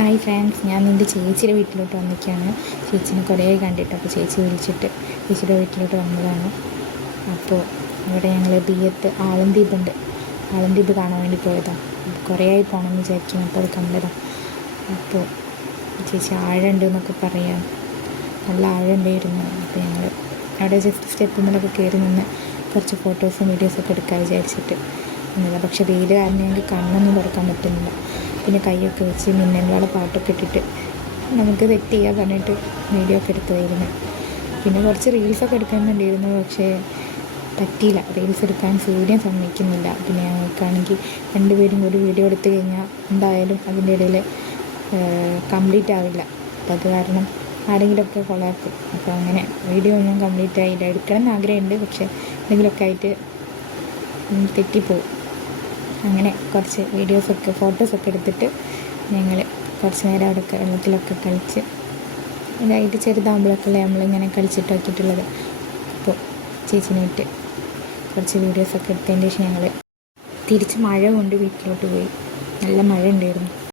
Hi friends, ഞാൻ എൻ്റെ ചേച്ചിയുടെ വീട്ടിലോട്ട് വന്നിരിക്കുകയാണ്. ചേച്ചീനെ കുറേ കണ്ടിട്ട് അപ്പോൾ ചേച്ചി വിളിച്ചിട്ട് ചേച്ചിയുടെ വീട്ടിലോട്ട് വന്നതാണ്. അപ്പോൾ ഇവിടെ ഞങ്ങൾ ബിയത്ത് ആലന്തീപുണ്ട്, ആലന്തീപ് കാണാൻ വേണ്ടി പോയതാണ്. കുറേ ആയി പോകണമെന്ന് വിചാരിക്കുന്നു, അപ്പോൾ അത് കണ്ടതാണ്. അപ്പോൾ ചേച്ചി ആഴമുണ്ട് എന്നൊക്കെ പറയാം, നല്ല ആഴമുണ്ടായിരുന്നു. അപ്പോൾ ഞങ്ങൾ അവിടെ ജസ്റ്റ് സ്റ്റെപ്പിലൊക്കെ കയറി നിന്ന് കുറച്ച് ഫോട്ടോസും വീഡിയോസൊക്കെ എടുക്കാൻ വിചാരിച്ചിട്ട് നിന്നത്. പക്ഷേ വെയിൽ കാരണം ഞങ്ങൾക്ക് കണ്ണൊന്നും തുറക്കാൻ പറ്റുന്നില്ല. പിന്നെ കൈയൊക്കെ വെച്ച് മിന്നലുകളെ പാട്ടൊക്കെ ഇട്ടിട്ട് നമുക്ക് സെറ്റ് ചെയ്യാൻ പറഞ്ഞിട്ട് വീഡിയോ ഒക്കെ എടുത്തതായിരുന്നു. പിന്നെ കുറച്ച് റീൽസൊക്കെ എടുക്കുന്നുണ്ടായിരുന്നു, പക്ഷേ പറ്റിയില്ല. റീൽസ് എടുക്കാൻ സൂര്യൻ സമ്മതിക്കുന്നില്ല. പിന്നെ ഞങ്ങൾക്കാണെങ്കിൽ രണ്ടുപേരും കൂടി വീഡിയോ എടുത്തു കഴിഞ്ഞാൽ എന്തായാലും അതിൻ്റെ ഇടയിൽ കംപ്ലീറ്റ് ആവില്ല. അപ്പോൾ അത് കാരണം ആരെങ്കിലുമൊക്കെ കൊളാക്കും. അപ്പോൾ അങ്ങനെ വീഡിയോ ഒന്നും കംപ്ലീറ്റ് ആയില്ല. എടുക്കണം എന്ന് ആഗ്രഹമുണ്ട്, പക്ഷേ എന്തെങ്കിലുമൊക്കെ ആയിട്ട് തെറ്റിപ്പോവും. അങ്ങനെ കുറച്ച് വീഡിയോസൊക്കെ ഫോട്ടോസൊക്കെ എടുത്തിട്ട് ഞങ്ങൾ കുറച്ച് നേരം അവിടെ വെള്ളത്തിലൊക്കെ കളിച്ച് ഇതായിട്ട് ചെറുതാകുമ്പോഴൊക്കെയല്ലേ നമ്മളിങ്ങനെ കളിച്ചിട്ടാക്കിയിട്ടുള്ളത്. അപ്പോൾ ചേച്ചിനായിട്ട് കുറച്ച് വീഡിയോസൊക്കെ എടുത്തതിന് ശേഷം ഞങ്ങൾ തിരിച്ച് മഴ കൊണ്ട് വീട്ടിലോട്ട് പോയി. നല്ല മഴ ഉണ്ടായിരുന്നു.